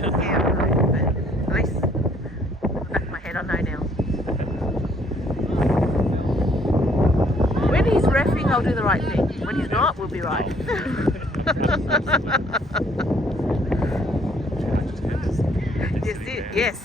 Yeah, I know, but at least in the back of my head I know now. When he's reffing, I'll do the right thing. When he's not, we'll be right. Yes.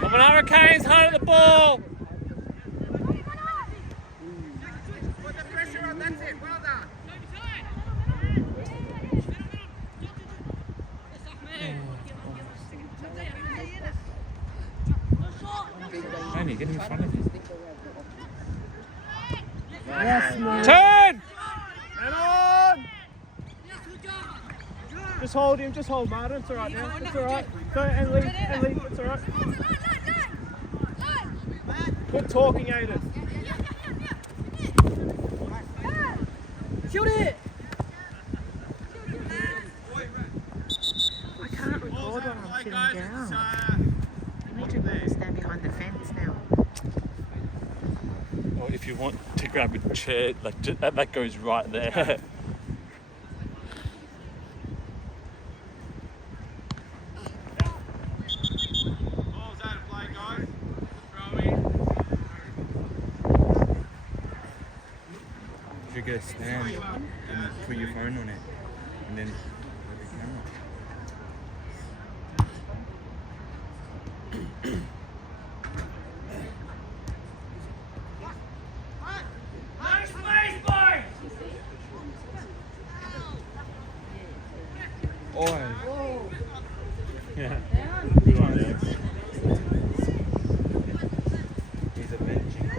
Come on, Hurricanes, hard at the ball. Put the pressure on, that's it, well done. Andy, get in front of you. Yes, man. Turn! And on! Just hold him, just hold Martin. It's alright now. It's alright. And leave, it's alright. Good talking, Aiden. Shoot it! I can't record when I'm sitting down. I need to stand behind the fence now. Or if you want to grab a chair, like that goes right there. If you go stand and put your phone on it, and then have the camera. Oh, Yeah. Good on you. he's avenging.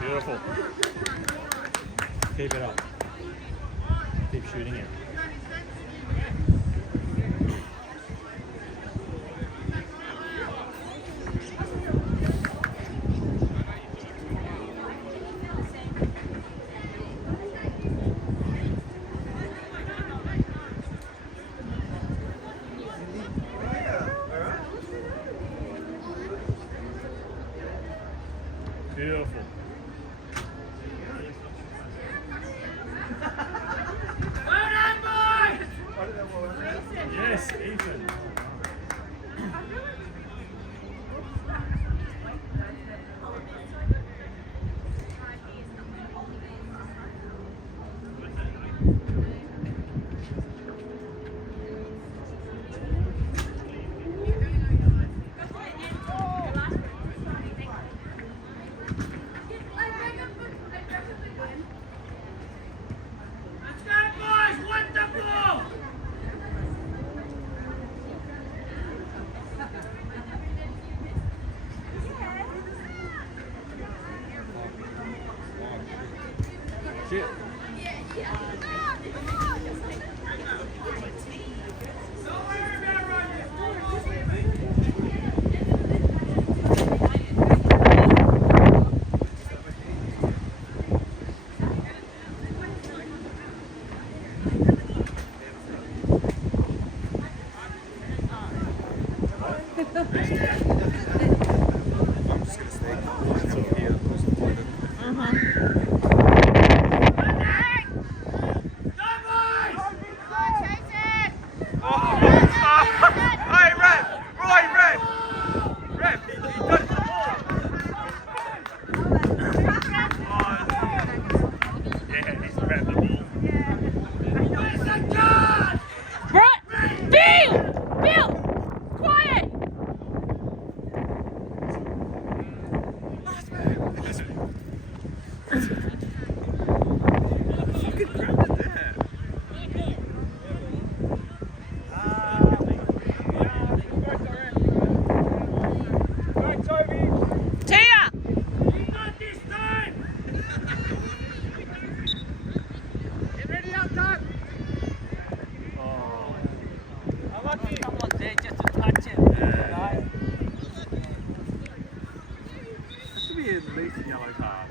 Beautiful. Keep it up. Keep shooting it. Beautiful. Yes, Ethan. Shit. I'm just gonna stay here. Mm-hmm. at least a yellow card.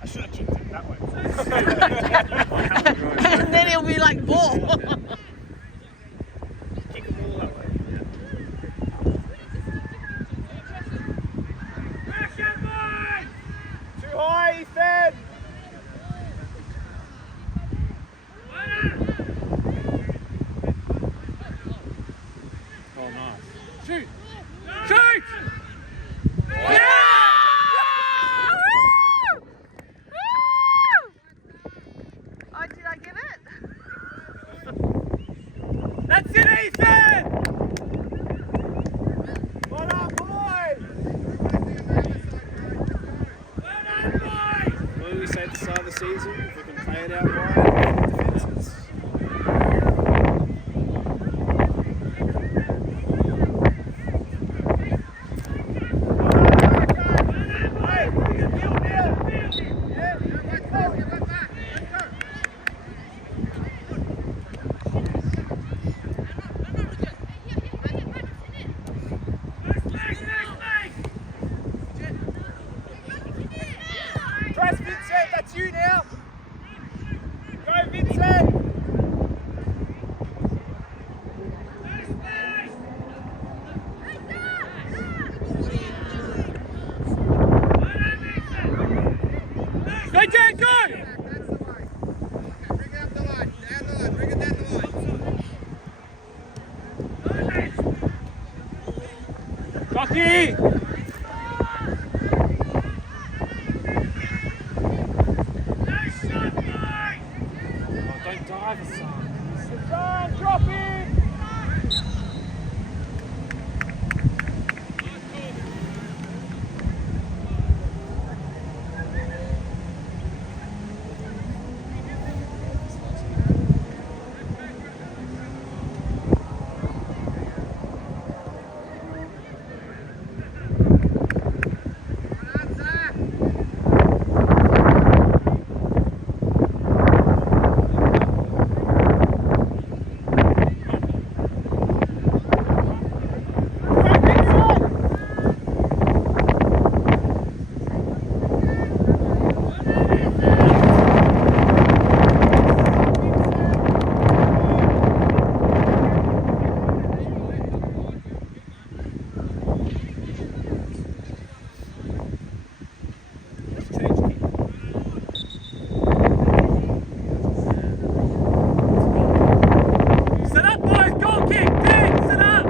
I should have kicked it that way. And then he'll be like, ball. Kick the ball that way. Too high, Ethan! Oh, nice. Shoot! Oh, did I get it? That's it, Ethan! Well done, boys! What did we say at the start of the season? If we can play it out wide, defences. Press Vincent, that's you now. Go Vincent. Go, Jen, go! Bring it up the line, down the line, bring it down the line. Jockey! Don't dive, son. John, drop it. Sit up, boys! Goal kick! Dig! Sit up!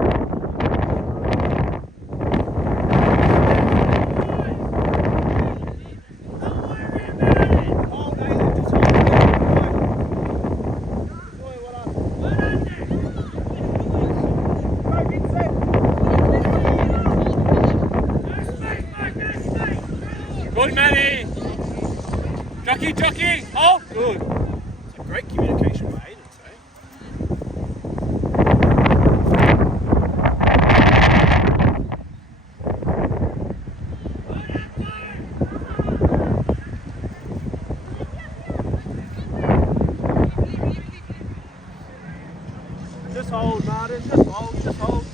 Good, Manny! Jockey! Oh! Good. It's a great communication by agents, eh? Just hold, Martin. Just hold.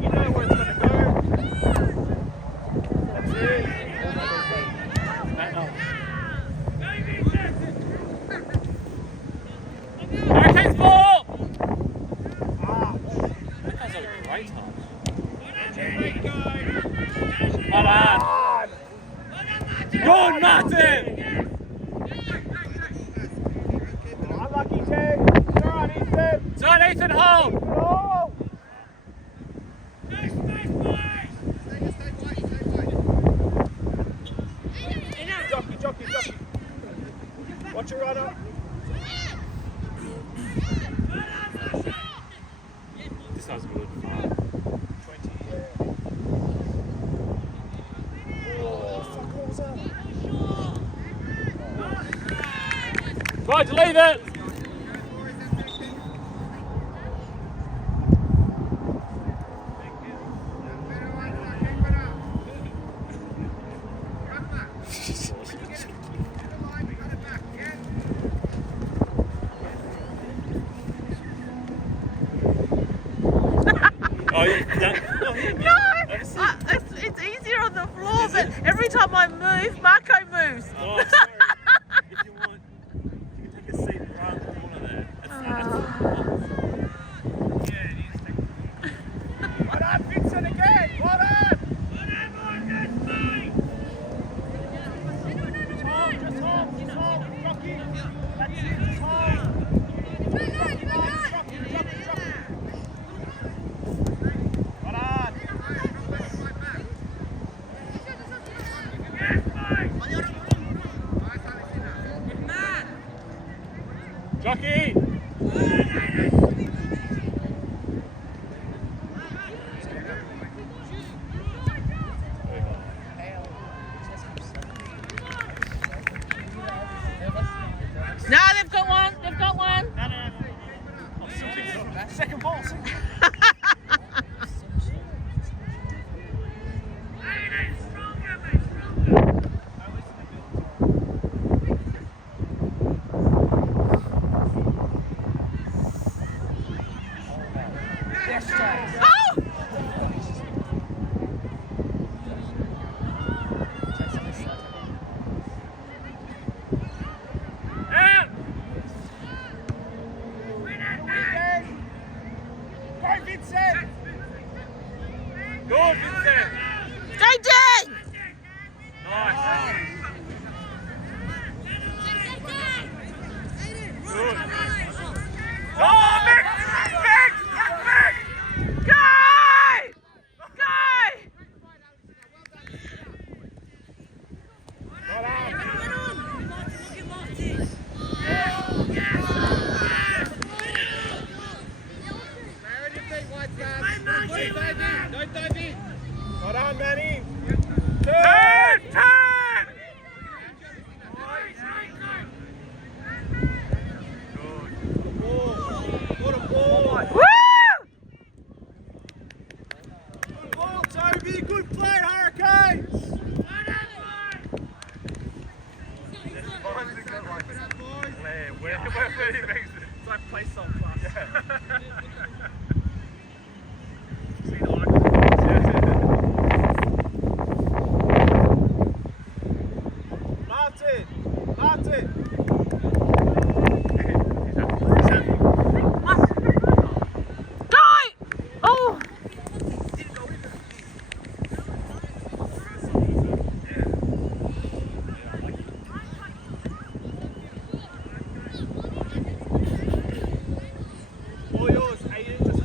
You know where it's going to go. That's it. Hurricanes ball! That guy's got a great touch. Well done. Good, Martin! Unlucky, Ted. It's all right, Ethan. It's on, Ethan, hold! Oh! Jockey. Watch your runner. This guy's good. 20, yeah. Oh, fuck, what was that? Try to leave it! it's easier on the floor, but every time I move, Marco moves. Oh, sorry. If you want, you can take a seat right in the corner there. Well done, Vincent again. Well done. Just hold. Jockey. That's it, just hold. Jockey. Well done. Jockey! No, they've got one. They've got one. Second ball. Oh! Go, Vincent. Good, Vincent! Go, Dean! Nice! Good! Oh, Mick! Go! Go! Don't dive in. Well done, Manny. Turn! What a ball. Woo! Good ball, Toby. Good play, Hurricanes. Where he makes it. It's like play song class. Martin. Go! Oh! All yours, Aiden. Just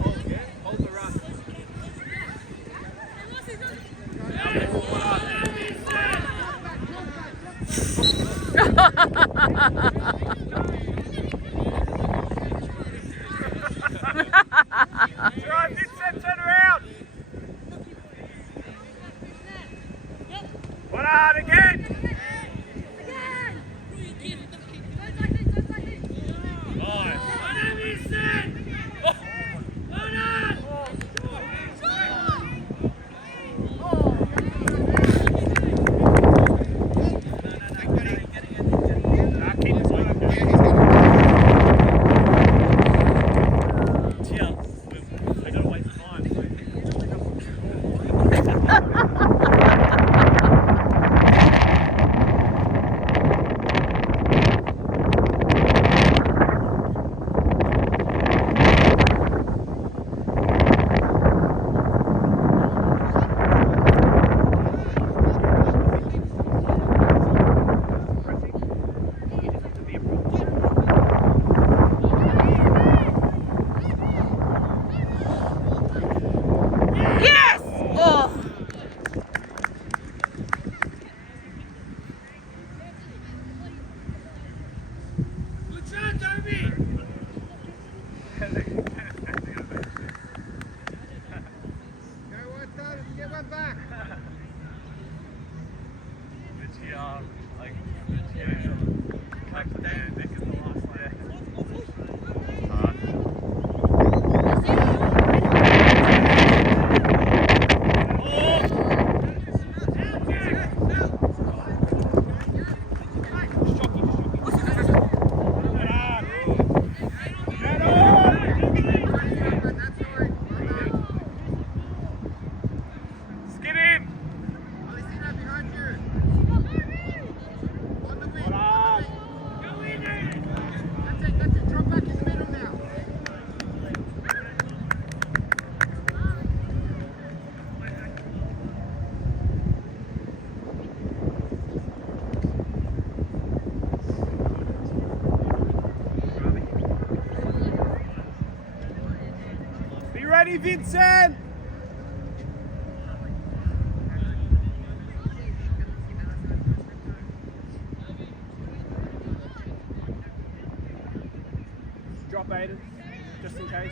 Ready, Vincent? Drop Aiden, just in case.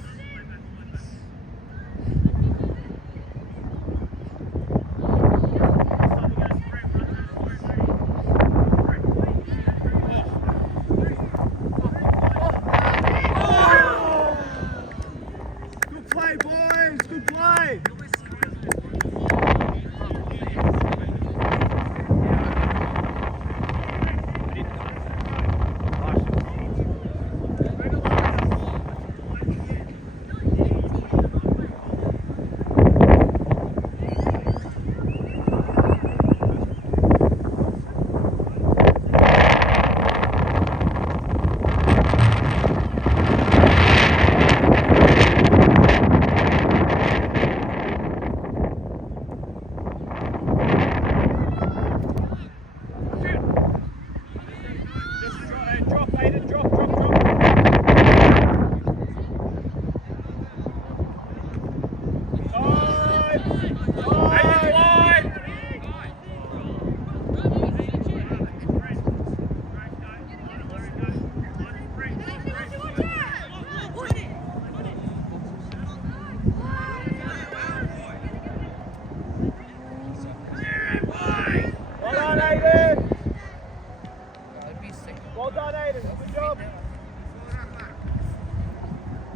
Good play, boys. Good play. Drop, Aiden, drop. Well done, Aiden. Well done, Aiden. Good job.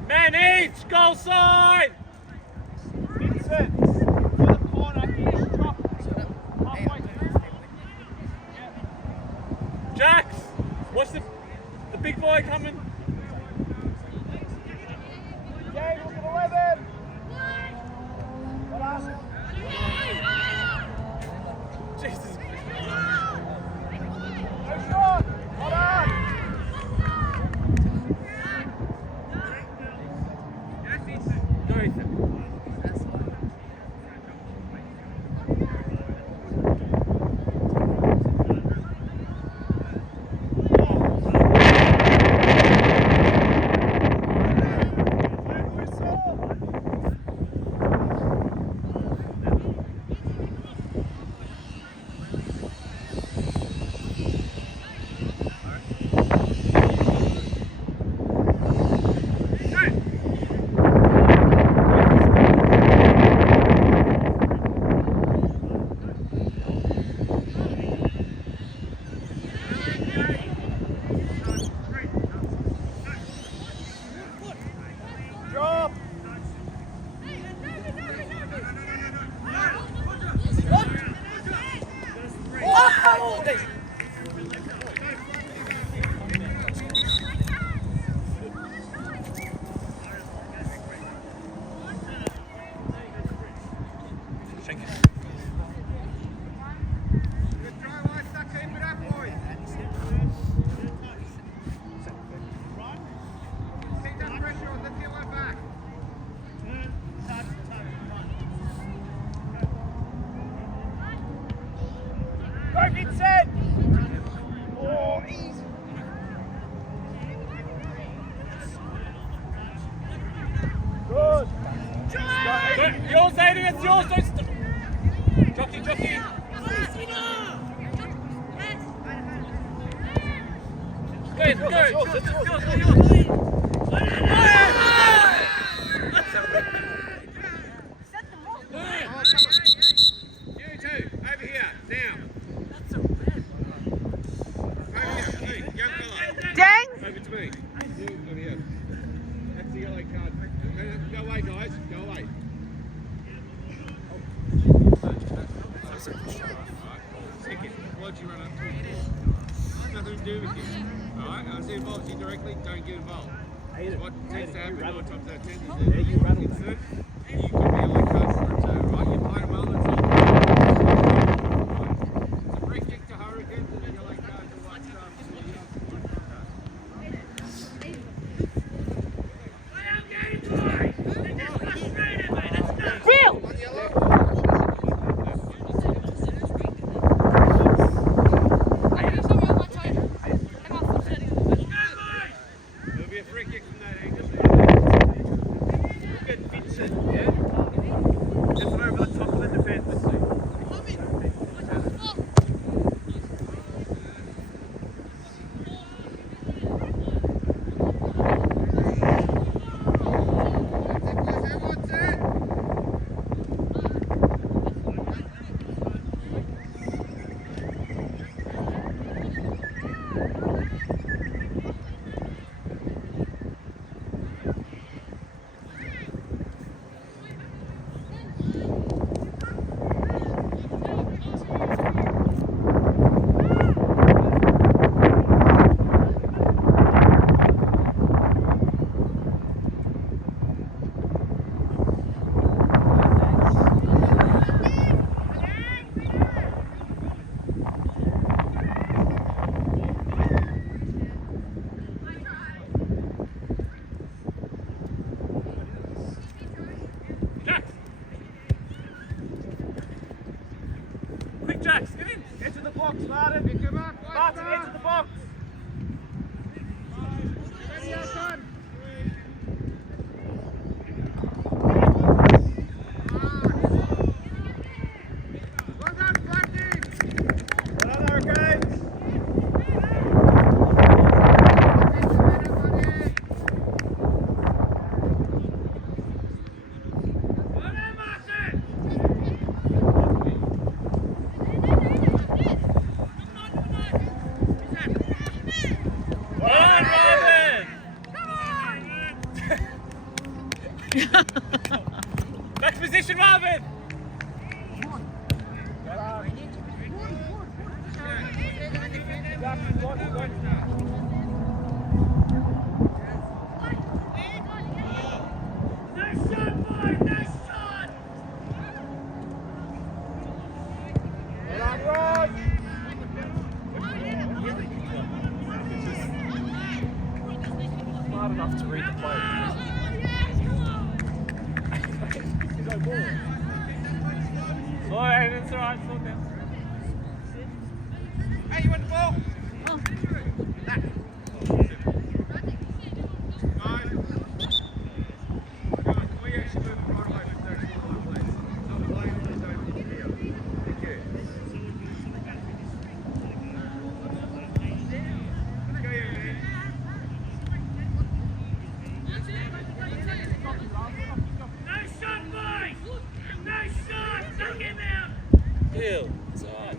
Man each, goal side. Vincent, to the corner. Drop. Halfway. Jax, what's the big boy coming? Jay, look at 11. Well done. Jesus. No shot. Well done. Go, Ethan. Drop. Good try, Whitestars. Keep it up, boys. Keep that pressure on. Lift your one back. Go, Vincent. Oh, easy. Good. Yours, Aiden, it's yours. Don't stop. Jockey. You two, over here, now. Over here, hey, young fella. Dang! Over to me. You, over here. That's the yellow card. Go away, guys. Go away. Second, why'd you run up to me? Nothing to do with you. Alright, I see involves you directly, don't get involved. What tends to happen 9 times out of 10 is you rattled it's it, and you could be a yellow card for it too, right? You're playing well, that's all. It's a free kick to Hurricanes and a yellow card to Whitestars. There'll be a free kick from that angle. Look at Vincent, yeah? Just over the top of the defence. Quick, Jax, get in. Enter the box, Martin. Martin, enter the box. Well done, Hurricanes. Well done, Marvin. Back to position, Marvin. Smart enough to read the play. Slow, Aiden, it's alright, slow down. Hey, you want the ball? Deal. It's alright.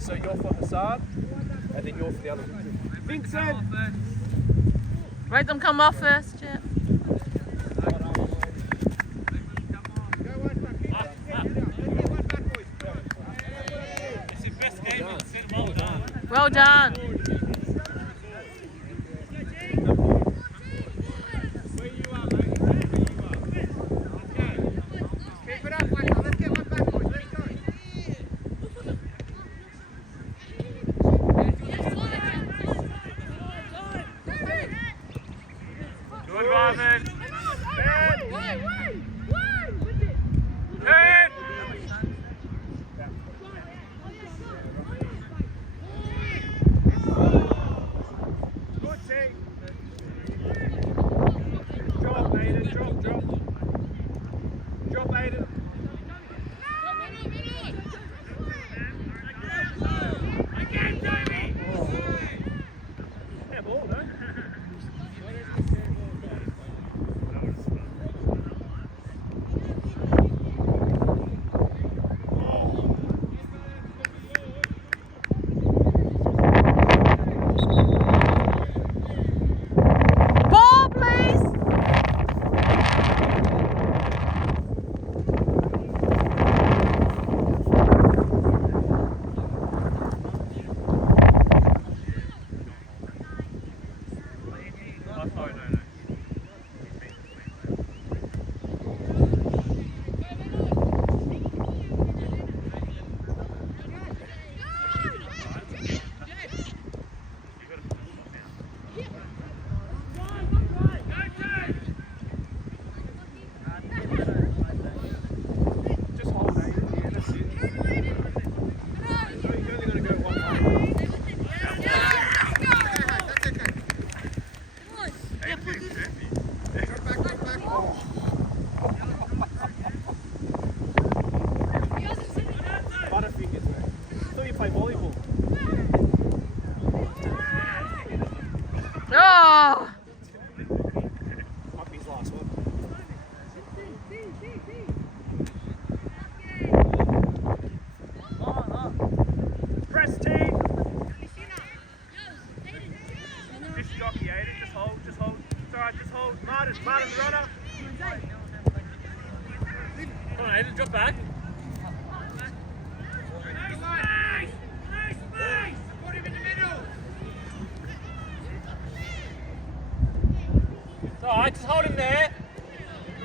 So you're for Hassan, and then you're for the other one. Vincent! Let them come off first, Jeff. Well done. Keep it up, Michael. Let's get one back, boys. Let's go. Good, Marvin. Oh! Might be his last one. Press team. Just jockey, Aiden. Just hold. It's alright, just hold. Martin's the runner. Come on, Aiden, drop back. Put him in the middle. It's alright, just hold him there.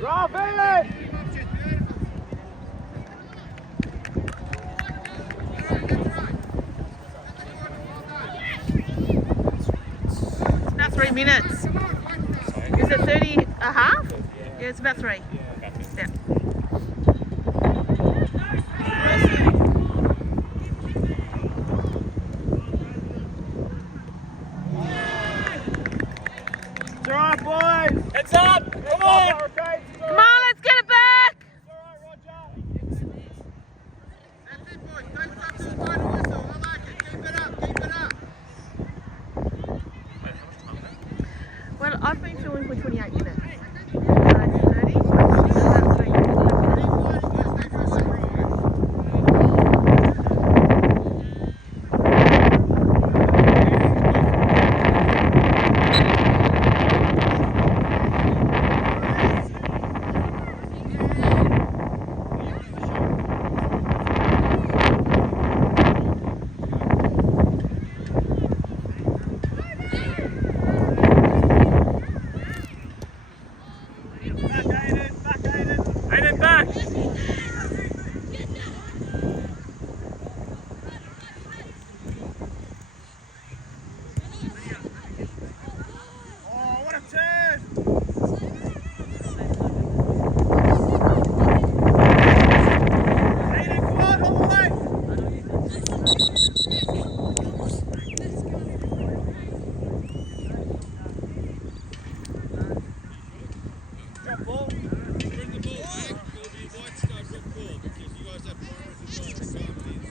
Rob, Aiden! It's about 3 minutes. Is it 30 a half? Yeah, it's about 3. Yeah. It's alright, boys! Heads up! Come on! Come on, let's get it back! That's it, boys. Don't stop to the final whistle. I like it. Keep it up. Keep it up. Well, I've been filming for 28 minutes. 30. About 3 minutes. Aiden, back! Oh, what a turn. Aiden, come on, all the way! Drop ball. Bring the ball back. It'll be Whitestars got ball because you guys have primary control of the game.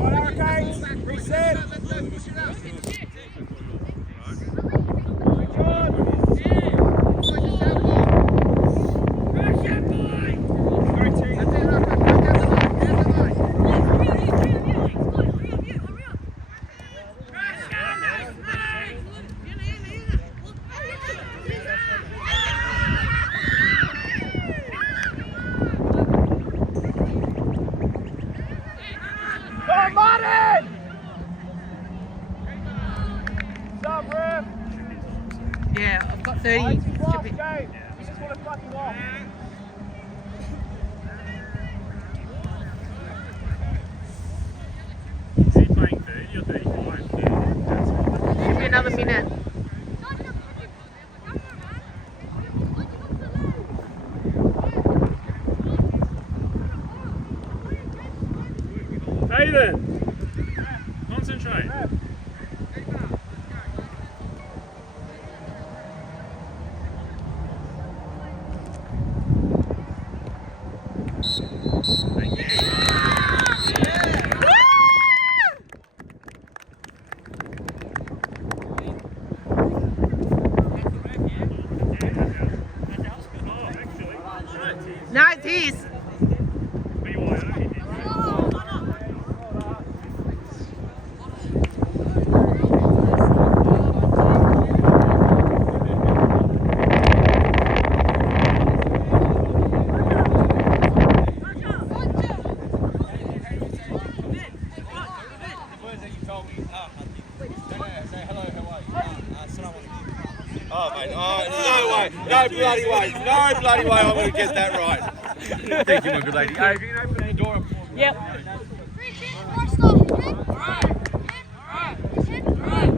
All right, Hurricanes. Reset. Let's go. Push it up. Go on, Martin! Sub, ref! Yeah, I've got 30. James. Should be. You just want to cut him off. Is he playing 30 or 35? Should be another minute. Aiden! Concentrate. No, it is. Oh, mate. Oh, no way. No bloody way. No bloody way I'm going to get that right. Thank you, my good lady. Hey, if you can open that door up for me. Yep. All right.